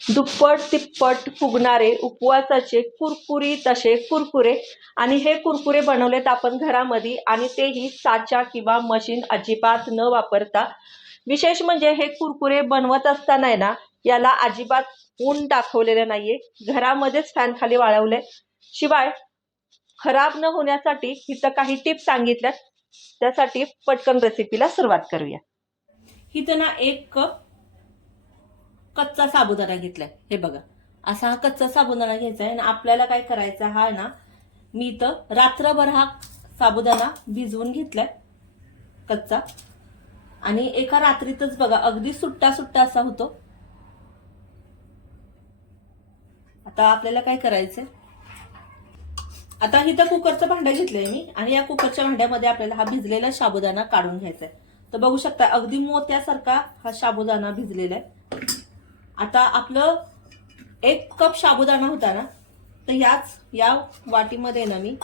दुप्पट तिप्पट फुगणारे उपवासाचे कुरकुरीत असे कुरकुरे. आणि हे कुरकुरे बनवलेत आपण घरामध्ये आणि तेही साचा किंवा मशीन अजिबात न वापरता. विशेष म्हणजे हे कुरकुरे बनवत असताना ना याला अजिबात ऊन दाखवलेलं नाहीये. घरामध्येच फॅन खाली वाळवले शिवाय खराब न होण्यासाठी इथं काही टिप्स सांगितल्यात. त्यासाठी पटकन रेसिपीला सुरुवात करूया. इथं ना एक कप कच्चा साबुदाणा घेतलाय. हे बघा. असा हा कच्चा साबुदाणा घ्यायचा आहे आणि आपल्याला काय करायचा हा ना मी इथं रात्रभर हा साबुदाणा भिजवून घेतलाय कच्चा. आणि एका रात्रीतच बघा अगदी सुट्टा सुट्टा असा होतो. आता आपल्याला काय करायचंय? आता इथं कुकरचं भांडं घेतलंय मी आणि या कुकरच्या भांड्यामध्ये आपल्याला हा भिजलेला साबुदाणा काढून घ्यायचा आहे तर बघू शकता अगदी मोत्यासारखा हा साबुदाणा भिजलेला आहे आता आपलं एक कप साबुदाणा होता ना तर याच या वाटीमध्ये ना मी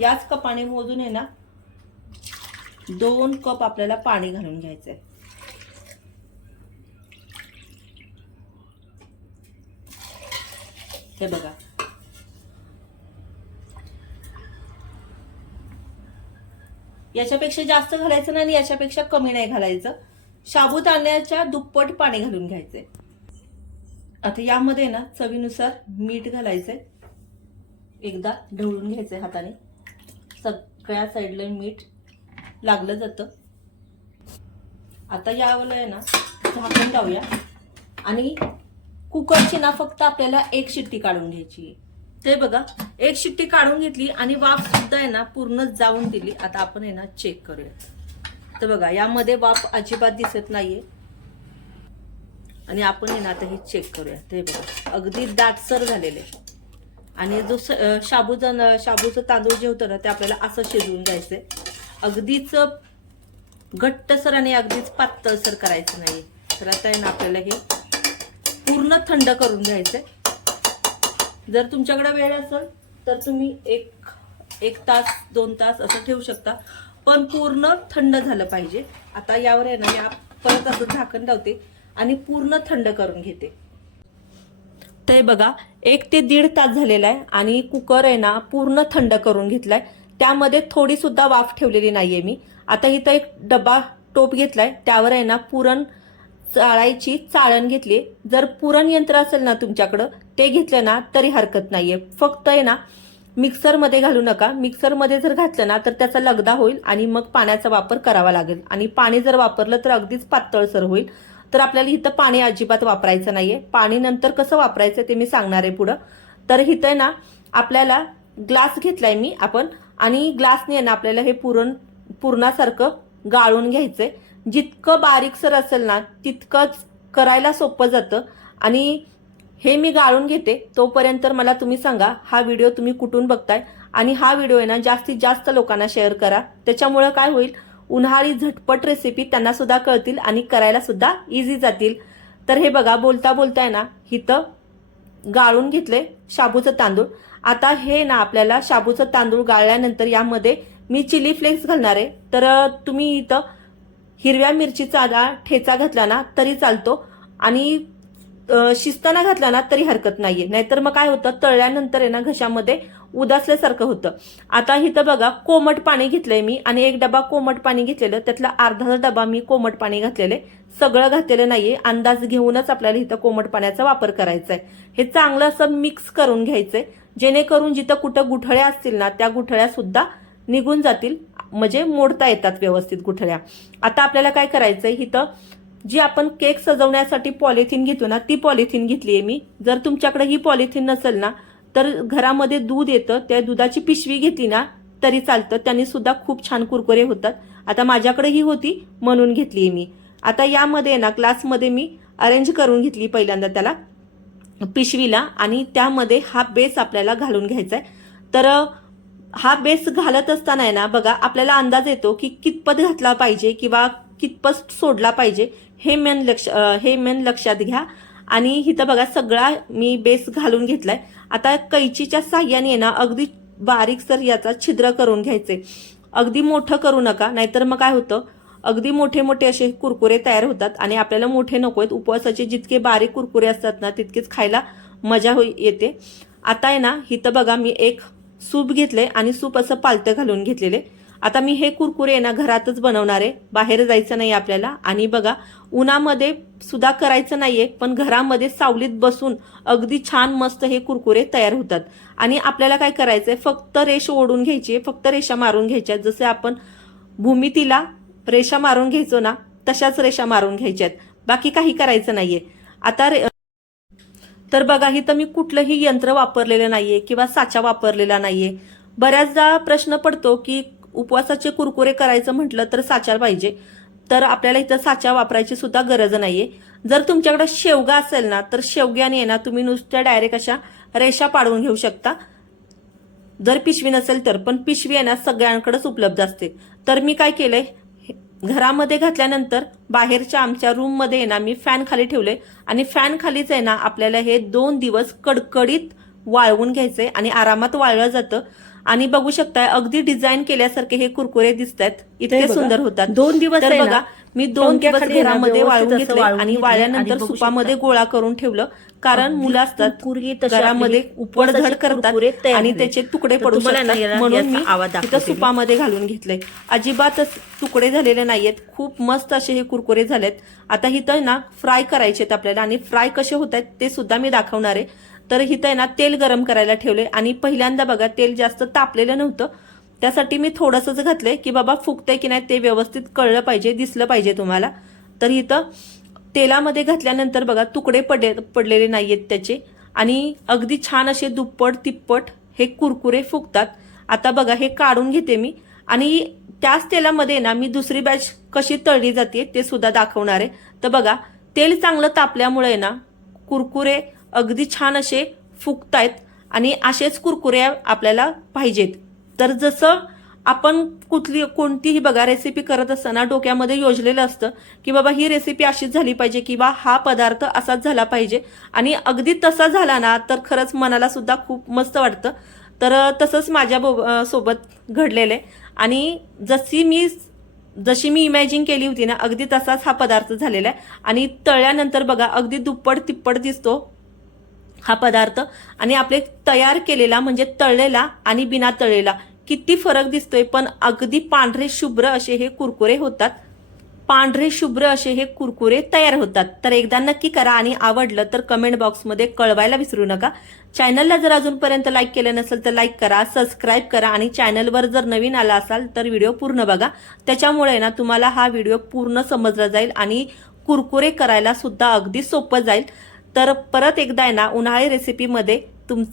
याच कपाने मोजून आहे ना दोन कप आपल्याला पाणी घालून घ्यायचंय. हे बघा. याच्यापेक्षा जास्त घालायचं नाही आणि याच्यापेक्षा कमी नाही घालायचं. साबुदाण्याच्या दुप्पट पाणी घालून घ्यायचंय. आता यामध्ये ना चवीनुसार मीठ घालायचंय. एकदा ढवळून घ्यायचंय हाताने. सगळ्या साईडला मीठ लागलं जातं. आता यावर आहे ना झाकून लावूया. आणि कुकरची ना फक्त आपल्याला एक शिट्टी काढून घ्यायची. ते बघा एक शिट्टी काढून घेतली आणि वाफ सुद्धा आहे ना पूर्ण जाऊन दिली. आता आपण आहे ना चेक करूया. तर बघा यामध्ये वाफ अजिबात दिसत नाहीये. आणि आपण आहे ना आता हे चेक करूया. ते बघा अगदी दाटसर झालेले. आणि जो शाबूचा शाबूचं तांदूळ जे होतं ना ते आपल्याला असं शिजवून जायचं अगदीच घट्टसर आणि अगदीच पातळसर करायचं नाही. तर आता आहे ना आपल्याला हे पूर्ण थंड करून घ्यायचंय. जर तुमच्याकडे वेळ असेल तर तुम्ही एक एक तास दोन तास असं ठेवू शकता. पण पूर्ण थंड झालं पाहिजे. आता यावर आहे ना या आप- परत असं झाकण लावते. आणि पूर्ण थंड करून घेते. ते बघा एक ते दीड तास झालेला आहे आणि कुकर आहे ना पूर्ण थंड करून घेतलाय. त्यामध्ये थोडी सुद्धा वाफ ठेवलेली नाहीये मी. आता इथं एक डबा टोप घेतलाय त्यावर आहे ना पुरण चाळायची चाळण घेतली जर पुरण यंत्र असेल ना तुमच्याकडं ते घेतलं ना तरी हरकत नाहीये. फक्त आहे ना मिक्सरमध्ये घालू नका. मिक्सरमध्ये जर घातलं ना तर त्याचा लगदा होईल आणि मग पाण्याचा वापर करावा लागेल. आणि पाणी जर वापरलं तर अगदीच पातळसर होईल. तर आपल्याला इथं पाणी अजिबात वापरायचं नाहीये. पाणी नंतर कसं वापरायचं ते मी सांगणार आहे पुढं. तर इथं आहे ना आपल्याला ग्लास घेतलाय मी आपण आणि ग्लासने आहे ना आपल्याला हे पुरण पुरणासारखं गाळून घ्यायचंय. जितकं बारीकसर असेल ना तितकंच करायला सोपं जातं. आणि हे मी गाळून घेते. तोपर्यंत मला तुम्ही सांगा हा व्हिडिओ तुम्ही कुठून बघताय? आणि हा व्हिडिओ आहे ना जास्तीत जास्त लोकांना शेअर करा. त्याच्यामुळं काय होईल? उन्हाळी झटपट रेसिपी त्यांना सुद्धा कळतील आणि करायला सुद्धा इझी जातील. तर हे बघा बोलता बोलता आहे ना इथं गाळून घेतले शाबूचं तांदूळ. आता हे ना आपल्याला शाबूचं तांदूळ गाळल्यानंतर यामध्ये मी चिली फ्लेक्स घालणार आहे. तर तुम्ही इथं हिरव्या मिरचीचा आला ठेचा घातला ना तरी चालतो. आणि अं, शिस्ताना घातला ना तरी हरकत नाहीये. नाहीतर मग काय होतं? तळल्यानंतर आहे ना घशामध्ये उदासल्यासारखं होतं. आता इथं बघा कोमट पाणी घेतलंय मी आणि एक डबा कोमट पाणी घेतलेलं त्यातला अर्धा डबा मी कोमट पाणी घातलेले सगळं घातलेलं नाहीये. अंदाज घेऊनच आपल्याला इथं कोमट पाण्याचा वापर करायचा आहे हे चांगलं असं मिक्स करून घ्यायचंय. जेणेकरून जिथं कुठं गुठळ्या असतील ना त्या गुठळ्या सुद्धा निघून जातील. म्हणजे मोडता येतात व्यवस्थित गुठळ्या. आता आपल्याला काय करायचंय? इथं जी आपण केक सजवण्यासाठी पॉलिथिन घेतो ना ती पॉलिथिन घेतली आहे मी. जर तुमच्याकडे ही पॉलिथिन नसेल ना तर घरामध्ये दूध येतं त्या दुधाची पिशवी घेतली ना तरी चालतं. त्यांनी सुद्धा खूप छान कुरकुरे होतात. आता माझ्याकडे ही होती म्हणून घेतली आहे मी. आता यामध्ये ना ग्लासमध्ये मी अरेंज करून घेतली पहिल्यांदा त्याला पिशवीला आणि त्यामध्ये हा बेस आपल्याला घालून घ्यायचा आहे तर हा बेस घालत असताना आहे ना बघा आपल्याला अंदाज येतो की कितपत घातला पाहिजे किंवा कितपत सोडला पाहिजे. हे मेन लक्ष हे मेन लक्षात घ्या. आणि इथं बघा सगळा मी बेस घालून घेतलाय. आता कैचीच्या साह्याने ना अगदी बारीक सर याचा छिद्र करून घ्यायचे. अगदी मोठं करू नका नाहीतर मग काय होतं? अगदी मोठे मोठे असे कुरकुरे तयार होतात आणि आपल्याला मोठे नको आहेत. उपवासाचे जितके बारीक कुरकुरे असतात ना तितकेच खायला मजा होई येते. आता आहे ना इथं बघा मी एक सूप घेतले आणि सूप असं पालतं घालून घेतलेले. आता मी हे कुरकुरे आहे ना घरातच बनवणार आहे. बाहेर जायचं नाही आपल्याला. आणि बघा उन्हामध्ये सुद्धा करायचं नाहीये पण घरामध्ये सावलीत बसून अगदी छान मस्त हे कुरकुरे तयार होतात. आणि आपल्याला काय करायचंय फक्त रेष ओढून घ्यायची आहे, फक्त रेषा मारून घ्यायच्या आहेत. जसे आपण भूमितीला रेषा मारून घ्यायचो ना तशाच रेषा मारून घ्यायच्या आहेत. बाकी काही करायचं नाहीये. आता रे तर बघा इथं मी कुठलंही यंत्र वापरलेलं नाहीये किंवा साचा वापरलेला नाहीये. बऱ्याचदा प्रश्न पडतो की उपवासाचे कुरकुरे करायचं म्हटलं तर साचा पाहिजे. तर आपल्याला इथं साचा वापरायची सुद्धा गरज नाहीये. जर तुमच्याकडे शेवगा असेल ना तर शेवग्याने आहे ना तुम्ही नुसत्या डायरेक्ट अशा रेषा पाडून घेऊ शकता. जर पिशवी नसेल तर पण पिशवी आहे ना सगळ्यांकडेच उपलब्ध असते. तर मी काय केलंय? घरामध्ये घातल्यानंतर बाहेरच्या आमच्या रूममध्ये आहे ना मी फॅन खाली ठेवले आणि फॅन खालीच आहे ना आपल्याला हे दोन दिवस कडकडीत वाळवून घ्यायचंय आणि आरामात वाळलं जातं. आणि बघू शकताय अगदी डिझाईन केल्यासारखे हे कुरकुरे दिसत आहेत इतके. सुंदर होतात. दोन दिवस बघा मी दोन दिवस घरामध्ये असं घेतले आणि घेतले वाळल्यानंतर सुपामध्ये. गोळा करून ठेवलं. कारण मुलं असतात घरामध्ये उपवासाचे करतात आणि. त्याचे तुकडे पडू शकतात. म्हणून मी आवाज तिथं. सुपामध्ये घालून घेतलंय. अजिबातच तुकडे झालेले नाहीयेत. खूप मस्त असे हे कुरकुरे झालेत. आता इथं ना फ्राय करायचे आहेत आपल्याला आणि फ्राय कसे होत आहेत ते सुद्धा मी दाखवणार आहे. तर इथं आहे ना तेल गरम करायला ठेवले आणि पहिल्यांदा बघा तेल जास्त तापलेलं नव्हतं. त्यासाठी मी थोडंसंच घातलंय की बाबा फुगतंय की नाही ते व्यवस्थित कळलं पाहिजे दिसलं पाहिजे तुम्हाला. तर इथं तेलामध्ये घातल्यानंतर बघा तुकडे पडले पडलेले आहेत त्याचे. आणि अगदी छान असे दुप्पट तिप्पट हे कुरकुरे फुगतात. आता बघा हे काढून घेते मी. आणि त्याच तेलामध्ये ना मी दुसरी बॅच कशी तळली जाते ते सुद्धा दाखवणार आहे. तर बघा तेल चांगलं तापल्यामुळे ना कुरकुरे अगदी छान असे फुगतायत आणि असेच कुरकुरे आपल्याला पाहिजेत. तर जसं आपण कुठली कोणतीही बघा रेसिपी करत असताना डोक्यामध्ये योजलेलं असतं की बाबा ही रेसिपी अशीच झाली पाहिजे किंवा हा पदार्थ असाच झाला पाहिजे. आणि अगदी तसा झाला ना तर खरंच मनाला सुद्धा खूप मस्त वाटतं. तर तसंच माझ्या बो- सोबत घडलेलं आहे. आणि जशी मी जशी मी इमॅजिन केली होती ना अगदी तसाच हा पदार्थ झालेला आहे. आणि तळल्यानंतर बघा अगदी दुप्पट तिप्पट दिसतो. हा पदार्थ आणि आपले तयार केलेला म्हणजे तळलेला आणि बिना तळलेला. किती फरक दिसतोय पण अगदी पांढरे शुभ्र असे हे कुरकुरे होतात. पांढरे शुभ्र असे हे कुरकुरे तयार होतात. तर एकदा नक्की करा आणि आवडलं तर कमेंट बॉक्समध्ये कळवायला विसरू नका. चॅनलला जर अजूनपर्यंत लाईक केलं नसेल तर लाईक करा सबस्क्राईब करा आणि चॅनलवर जर नवीन आला असाल तर व्हिडिओ पूर्ण बघा. त्याच्यामुळे ना तुम्हाला हा व्हिडिओ पूर्ण समजला जाईल आणि कुरकुरे करायला सुद्धा अगदी सोपं जाईल. तर परत एकदा आहे ना उन्हाळी रेसिपीमध्ये तुम